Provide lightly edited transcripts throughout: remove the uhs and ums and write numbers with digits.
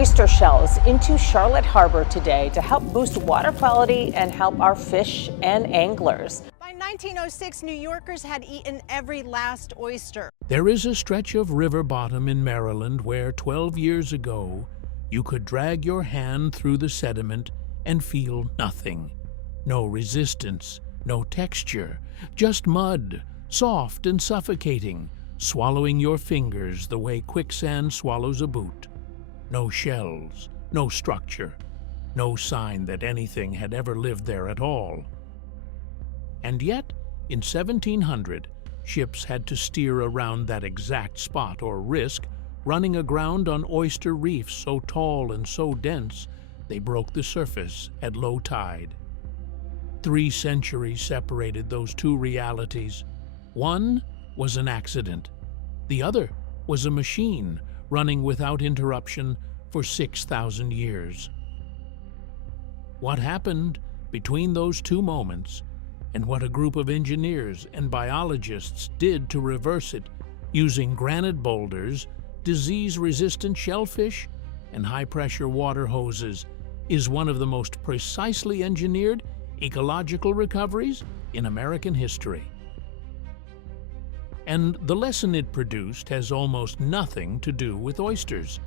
oyster shells into Charlotte Harbor today to help boost water quality and help our fish and anglers. By 1906, New Yorkers had eaten every last oyster. There is a stretch of river bottom in Maryland where 12 years ago you could drag your hand through the sediment and feel nothing. No resistance, no texture, just mud, soft and suffocating, swallowing your fingers the way quicksand swallows a boot. No shells, no structure, no sign that anything had ever lived there at all. And yet, in 1700, ships had to steer around that exact spot or risk running aground on oyster reefs so tall and so dense they broke the surface at low tide. 3 centuries separated those two realities. One was an accident. The other was a machine running without interruption for 6,000 years. What happened between those two moments, and what a group of engineers and biologists did to reverse it using granite boulders, disease-resistant shellfish, and high-pressure water hoses, is one of the most precisely engineered ecological recoveries in American history. And the lesson it produced has almost nothing to do with oysters.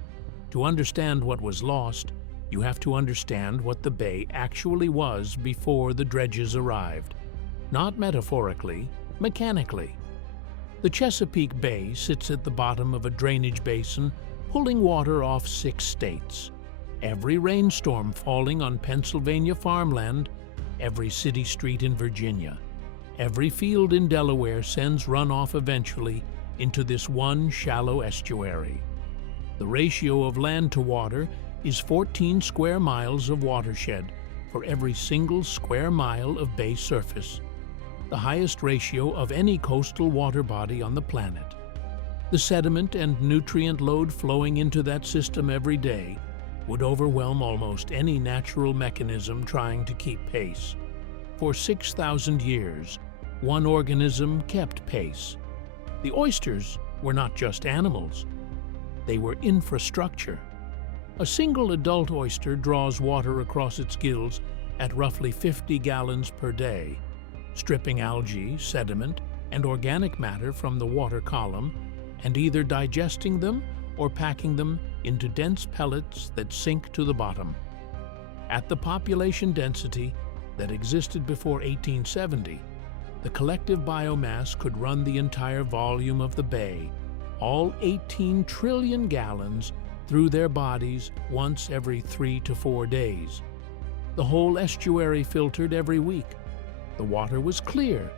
To understand what was lost, you have to understand what the bay actually was before the dredges arrived. Not metaphorically, mechanically. The Chesapeake Bay sits at the bottom of a drainage basin, pulling water off 6 states. Every rainstorm falling on Pennsylvania farmland, every city street in Virginia, every field in Delaware sends runoff eventually into this one shallow estuary. The ratio of land to water is 14 square miles of watershed for every single square mile of bay surface, the highest ratio of any coastal water body on the planet. The sediment and nutrient load flowing into that system every day would overwhelm almost any natural mechanism trying to keep pace. For 6,000 years, one organism kept pace. The oysters were not just animals, they were infrastructure. A single adult oyster draws water across its gills at roughly 50 gallons per day, stripping algae, sediment, and organic matter from the water column and either digesting them or packing them into dense pellets that sink to the bottom. At the population density that existed before 1870, the collective biomass could run the entire volume of the bay, all 18 trillion gallons, through their bodies once every 3 to 4 days. The whole estuary filtered every week. The water was clear.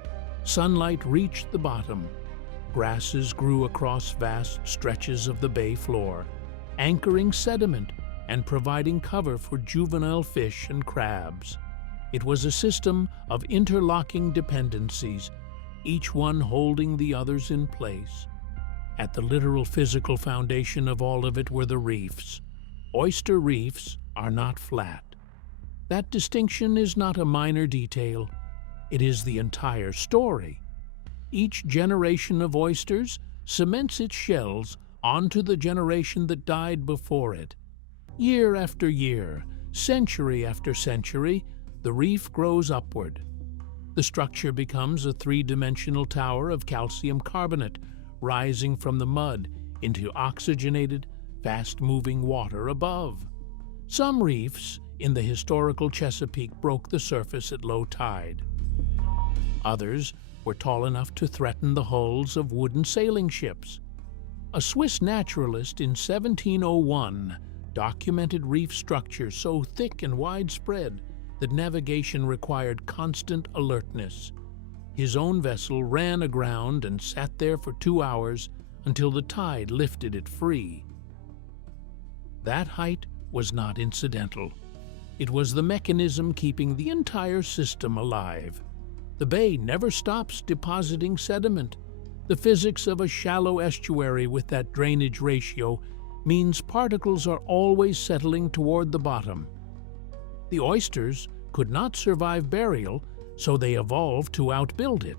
Sunlight reached the bottom. Grasses grew across vast stretches of the bay floor, anchoring sediment and providing cover for juvenile fish and crabs. It was a system of interlocking dependencies, each one holding the others in place. At the literal physical foundation of all of it were the reefs. Oyster reefs are not flat. That distinction is not a minor detail. It is the entire story. Each generation of oysters cements its shells onto the generation that died before it. Year after year, century after century, the reef grows upward. The structure becomes a 3-dimensional tower of calcium carbonate rising from the mud into oxygenated, fast-moving water above. Some reefs in the historical Chesapeake broke the surface at low tide. Others were tall enough to threaten the hulls of wooden sailing ships. A Swiss naturalist in 1701 documented reef structures so thick and widespread that navigation required constant alertness. His own vessel ran aground and sat there for 2 hours until the tide lifted it free. That height was not incidental. It was the mechanism keeping the entire system alive. The bay never stops depositing sediment. The physics of a shallow estuary with that drainage ratio means particles are always settling toward the bottom. The oysters could not survive burial, so they evolved to outbuild it.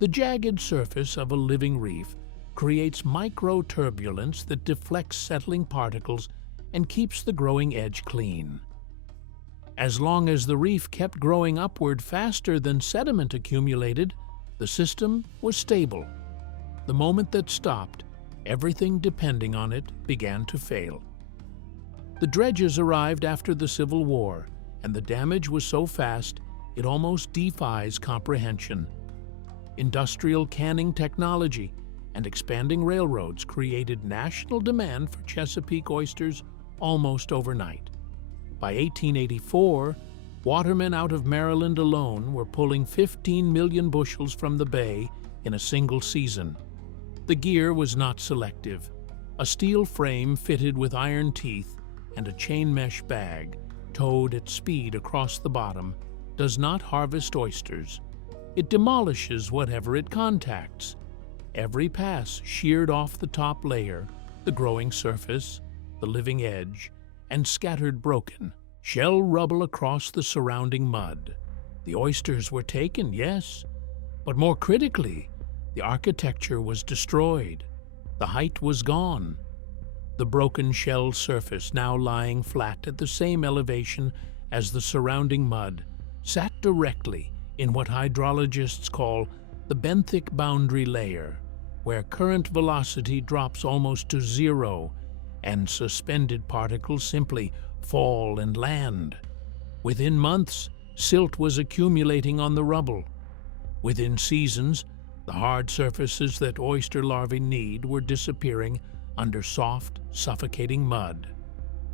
The jagged surface of a living reef creates micro-turbulence that deflects settling particles and keeps the growing edge clean. As long as the reef kept growing upward faster than sediment accumulated, the system was stable. The moment that stopped, everything depending on it began to fail. The dredges arrived after the Civil War, and the damage was so fast it almost defies comprehension. Industrial canning technology and expanding railroads created national demand for Chesapeake oysters almost overnight. By 1884, watermen out of Maryland alone were pulling 15 million bushels from the bay in a single season. The gear was not selective. A steel frame fitted with iron teeth and a chain mesh bag, towed at speed across the bottom, does not harvest oysters. It demolishes whatever it contacts. Every pass sheared off the top layer, the growing surface, the living edge, and scattered broken shell rubble across the surrounding mud. The oysters were taken, yes, but more critically, the architecture was destroyed. The height was gone. The broken shell surface, now lying flat at the same elevation as the surrounding mud, sat directly in what hydrologists call the benthic boundary layer, where current velocity drops almost to zero and suspended particles simply fall and land. Within months, silt was accumulating on the rubble. Within seasons, the hard surfaces that oyster larvae need were disappearing under soft, suffocating mud.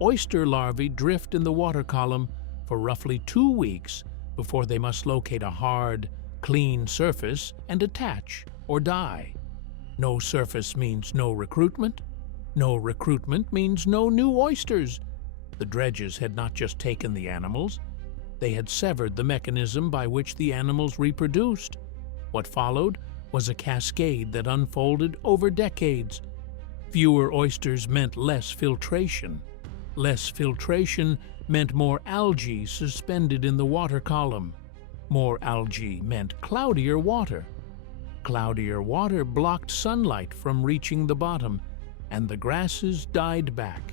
Oyster larvae drift in the water column for roughly 2 weeks before they must locate a hard, clean surface and attach or die. No surface means no recruitment. No recruitment means no new oysters. The dredges had not just taken the animals, they had severed the mechanism by which the animals reproduced. What followed was a cascade that unfolded over decades. Fewer oysters meant less filtration. Less filtration meant more algae suspended in the water column. More algae meant cloudier water. Cloudier water blocked sunlight from reaching the bottom, and the grasses died back.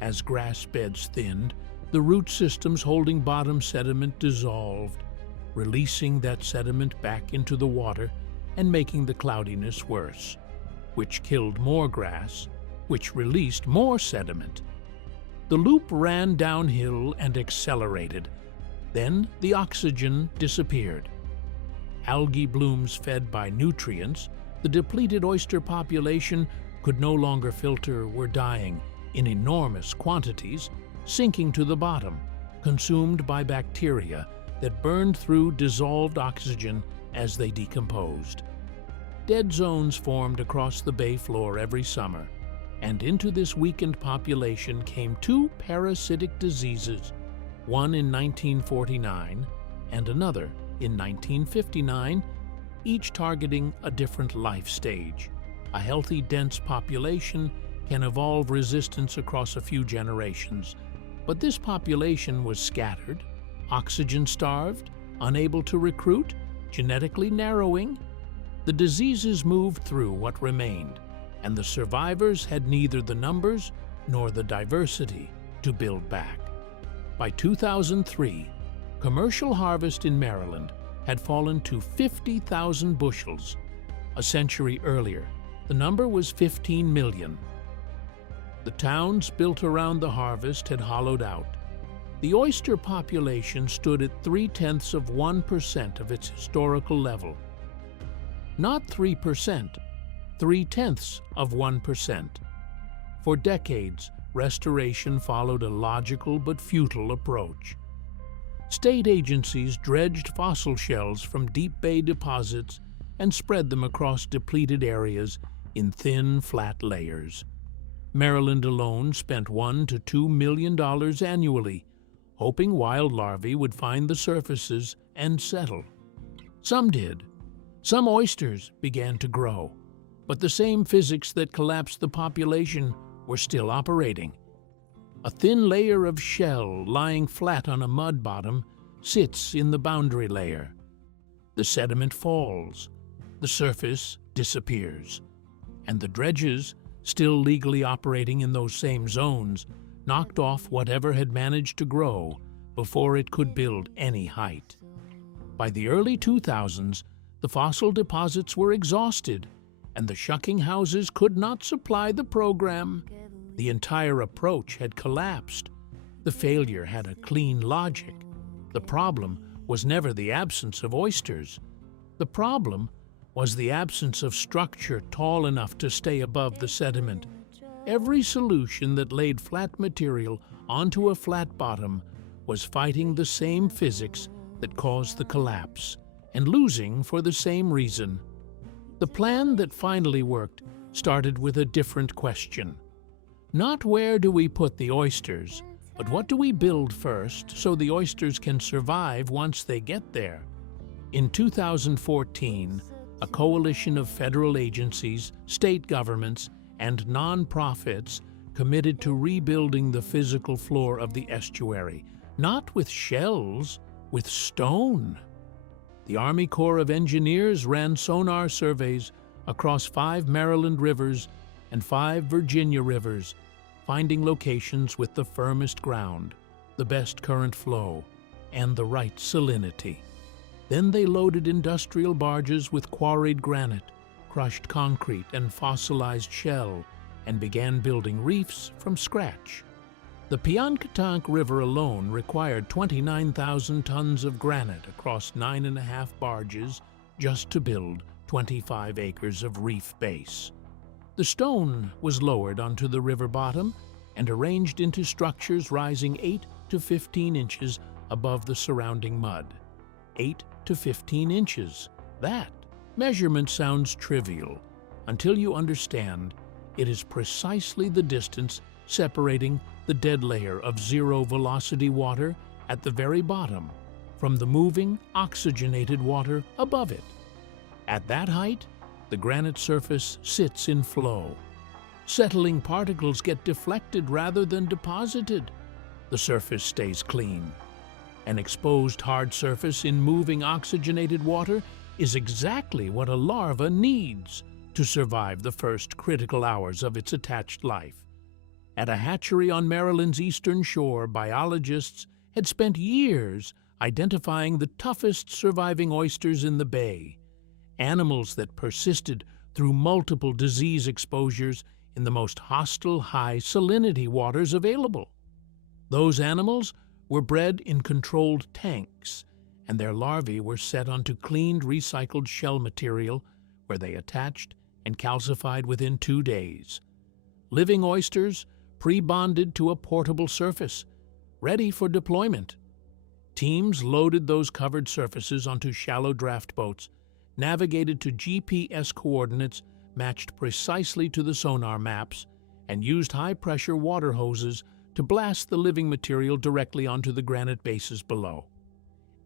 As grass beds thinned, the root systems holding bottom sediment dissolved, releasing that sediment back into the water and making the cloudiness worse, which killed more grass, which released more sediment. The loop ran downhill and accelerated. Then the oxygen disappeared. Algae blooms fed by nutrients, the depleted oyster population could no longer filter, were dying in enormous quantities, sinking to the bottom, consumed by bacteria that burned through dissolved oxygen as they decomposed. Dead zones formed across the bay floor every summer, and into this weakened population came 2 parasitic diseases, one in 1949 and another in 1959, each targeting a different life stage. A healthy, dense population can evolve resistance across a few generations, but this population was scattered, oxygen-starved, unable to recruit, genetically narrowing. The diseases moved through what remained, and the survivors had neither the numbers nor the diversity to build back. By 2003, commercial harvest in Maryland had fallen to 50,000 bushels. A century earlier, the number was 15 million. The towns built around the harvest had hollowed out. The oyster population stood at 0.3% of its historical level. Not 3%, 0.3%. For decades, restoration followed a logical but futile approach. State agencies dredged fossil shells from deep bay deposits and spread them across depleted areas in thin, flat layers. Maryland alone spent $1 to $2 million annually, hoping wild larvae would find the surfaces and settle. Some did. Some oysters began to grow, but the same physics that collapsed the population were still operating. A thin layer of shell lying flat on a mud bottom sits in the boundary layer. The sediment falls, the surface disappears, and the dredges, still legally operating in those same zones, knocked off whatever had managed to grow before it could build any height. By the early 2000s, the fossil deposits were exhausted, and the shucking houses could not supply the program. The entire approach had collapsed. The failure had a clean logic. The problem was never the absence of oysters. The problem was the absence of structure tall enough to stay above the sediment. Every solution that laid flat material onto a flat bottom was fighting the same physics that caused the collapse, and losing for the same reason. The plan that finally worked started with a different question. Not where do we put the oysters, but what do we build first so the oysters can survive once they get there? In 2014, a coalition of federal agencies, state governments, and non-profits committed to rebuilding the physical floor of the estuary, not with shells, with stone. The Army Corps of Engineers ran sonar surveys across 5 Maryland rivers and 5 Virginia rivers, finding locations with the firmest ground, the best current flow, and the right salinity. Then they loaded industrial barges with quarried granite, crushed concrete, and fossilized shell, and began building reefs from scratch. The Piankatank River alone required 29,000 tons of granite across 9.5 barges just to build 25 acres of reef base. The stone was lowered onto the river bottom and arranged into structures rising 8 to 15 inches above the surrounding mud. 8 to 15 inches. That measurement sounds trivial until you understand it is precisely the distance separating the dead layer of zero-velocity water at the very bottom from the moving, oxygenated water above it. At that height, the granite surface sits in flow. Settling particles get deflected rather than deposited. The surface stays clean. An exposed hard surface in moving oxygenated water is exactly what a larva needs to survive the first critical hours of its attached life. At a hatchery on Maryland's eastern shore, biologists had spent years identifying the toughest surviving oysters in the bay, animals that persisted through multiple disease exposures in the most hostile high salinity waters available. Those animals were bred in controlled tanks, and their larvae were set onto cleaned recycled shell material where they attached and calcified within 2 days. Living oysters pre-bonded to a portable surface, ready for deployment. Teams loaded those covered surfaces onto shallow draft boats, navigated to GPS coordinates matched precisely to the sonar maps, and used high-pressure water hoses to blast the living material directly onto the granite bases below.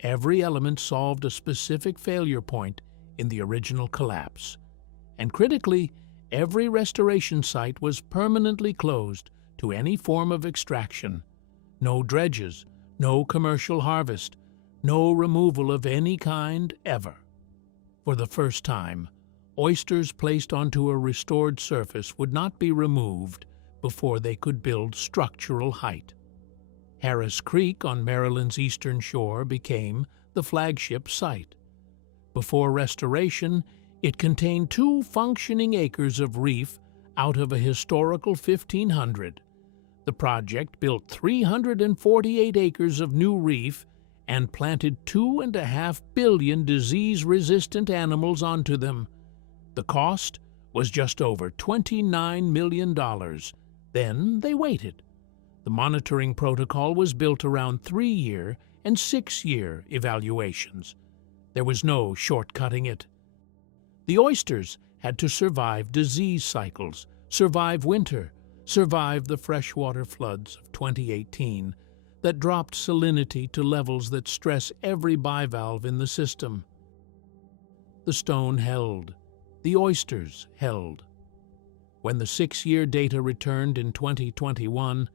Every element solved a specific failure point in the original collapse. And critically, every restoration site was permanently closed to any form of extraction. No dredges, no commercial harvest, no removal of any kind ever. For the first time, oysters placed onto a restored surface would not be removed before they could build structural height. Harris Creek on Maryland's eastern shore became the flagship site. Before restoration, it contained 2 functioning acres of reef out of a historical 1,500. The project built 348 acres of new reef and planted 2.5 billion disease-resistant animals onto them. The cost was just over $29 million. Then they waited. The monitoring protocol was built around 3-year and 6-year evaluations. There was no shortcutting it. The oysters had to survive disease cycles, survive winter, survive the freshwater floods of 2018 that dropped salinity to levels that stress every bivalve in the system. The stone held. The oysters held. When the 6-year data returned in 2021,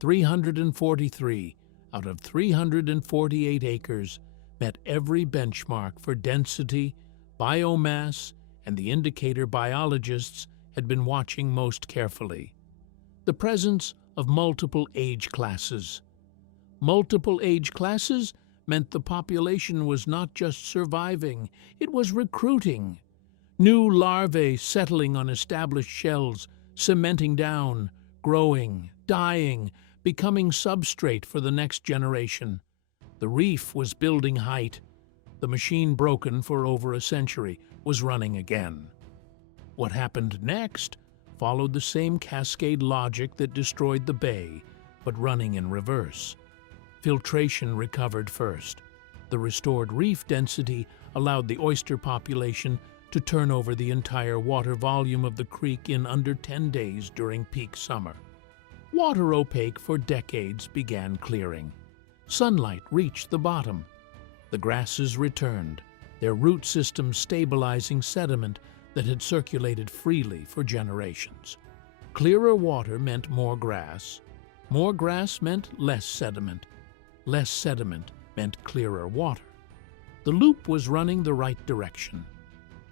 343 out of 348 acres met every benchmark for density, biomass, and the indicator biologists had been watching most carefully: the presence of multiple age classes. Multiple age classes meant the population was not just surviving, it was recruiting. New larvae settling on established shells, cementing down, growing, dying, becoming substrate for the next generation. The reef was building height. The machine, broken for over a century, was running again. What happened next followed the same cascade logic that destroyed the bay, but running in reverse. Filtration recovered first. The restored reef density allowed the oyster population to turn over the entire water volume of the creek in under 10 days during peak summer. Water opaque for decades began clearing. Sunlight reached the bottom. The grasses returned, their root systems stabilizing sediment that had circulated freely for generations. Clearer water meant more grass. More grass meant less sediment. Less sediment meant clearer water. The loop was running the right direction.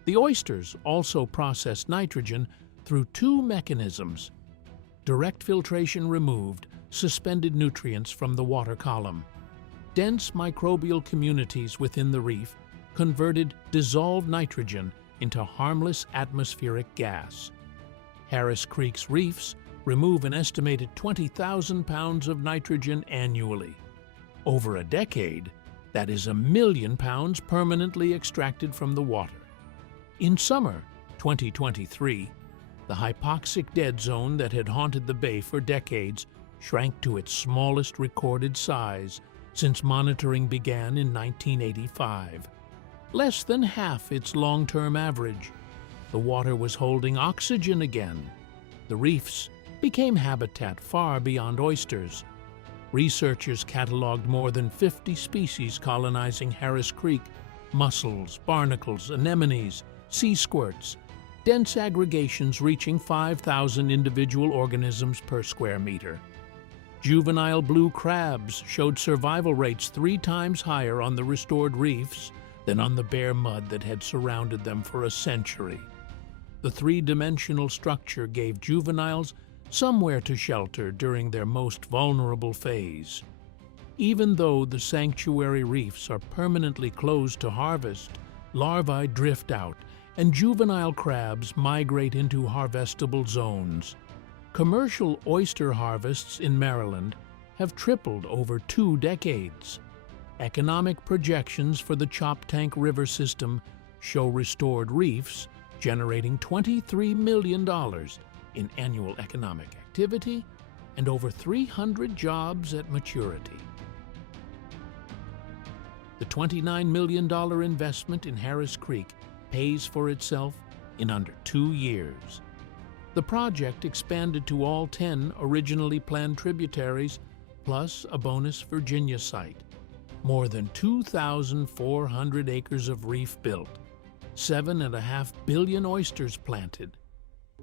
The oysters also processed nitrogen through two mechanisms. Direct filtration removed suspended nutrients from the water column. Dense microbial communities within the reef converted dissolved nitrogen into harmless atmospheric gas. Harris Creek's reefs remove an estimated 20,000 pounds of nitrogen annually. Over a decade, that is 1 million pounds permanently extracted from the water. In summer 2023, the hypoxic dead zone that had haunted the bay for decades shrank to its smallest recorded size since monitoring began in 1985. Less than half its long-term average. The water was holding oxygen again. The reefs became habitat far beyond oysters. Researchers cataloged more than 50 species colonizing Harris Creek: mussels, barnacles, anemones, sea squirts, dense aggregations reaching 5,000 individual organisms per square meter. Juvenile blue crabs showed survival rates 3 times higher on the restored reefs than on the bare mud that had surrounded them for a century. The 3-dimensional structure gave juveniles somewhere to shelter during their most vulnerable phase. Even though the sanctuary reefs are permanently closed to harvest, larvae drift out and juvenile crabs migrate into harvestable zones. Commercial oyster harvests in Maryland have tripled over 2 decades. Economic projections for the Choptank River system show restored reefs generating $23 million in annual economic activity and over 300 jobs at maturity. The $29 million investment in Harris Creek pays for itself in under 2 years. The project expanded to all 10 originally planned tributaries, plus a bonus Virginia site. More than 2,400 acres of reef built, 7.5 billion oysters planted.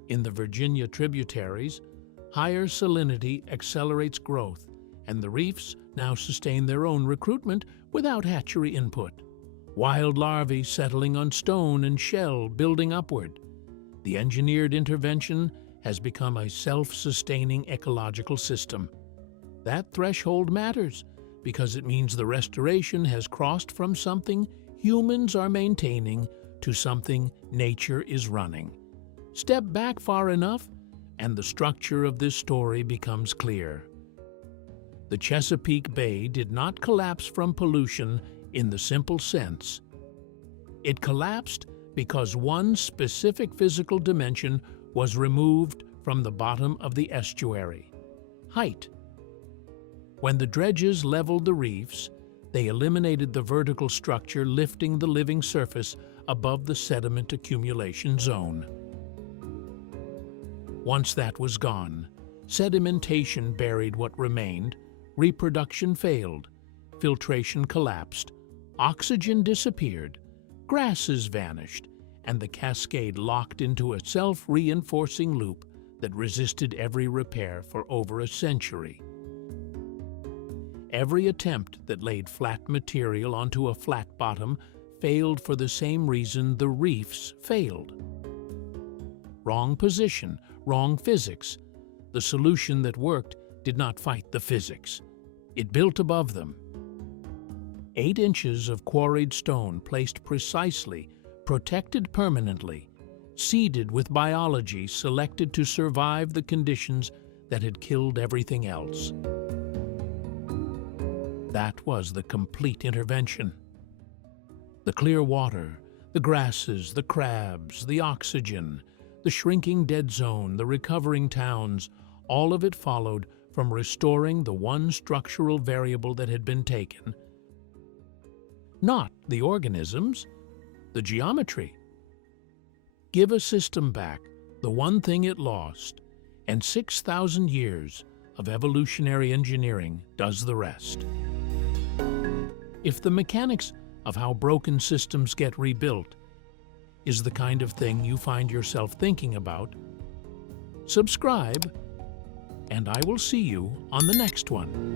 In the Virginia tributaries, higher salinity accelerates growth, and the reefs now sustain their own recruitment without hatchery input. Wild larvae settling on stone and shell, building upward. The engineered intervention has become a self-sustaining ecological system. That threshold matters because it means the restoration has crossed from something humans are maintaining to something nature is running. Step back far enough, and the structure of this story becomes clear. The Chesapeake Bay did not collapse from pollution in the simple sense. It collapsed because one specific physical dimension was removed from the bottom of the estuary: height. When the dredges leveled the reefs, they eliminated the vertical structure lifting the living surface above the sediment accumulation zone. Once that was gone, sedimentation buried what remained, reproduction failed, filtration collapsed, oxygen disappeared, grasses vanished, and the cascade locked into a self-reinforcing loop that resisted every repair for over a century. Every attempt that laid flat material onto a flat bottom failed for the same reason the reefs failed. Wrong position, wrong physics. The solution that worked did not fight the physics. It built above them. 8 inches of quarried stone placed precisely, protected permanently, seeded with biology selected to survive the conditions that had killed everything else. That was the complete intervention. The clear water, the grasses, the crabs, the oxygen, the shrinking dead zone, the recovering towns, all of it followed from restoring the one structural variable that had been taken. Not the organisms, the geometry. Give a system back the one thing it lost, and 6,000 years of evolutionary engineering does the rest. If the mechanics of how broken systems get rebuilt is the kind of thing you find yourself thinking about, subscribe, and I will see you on the next one.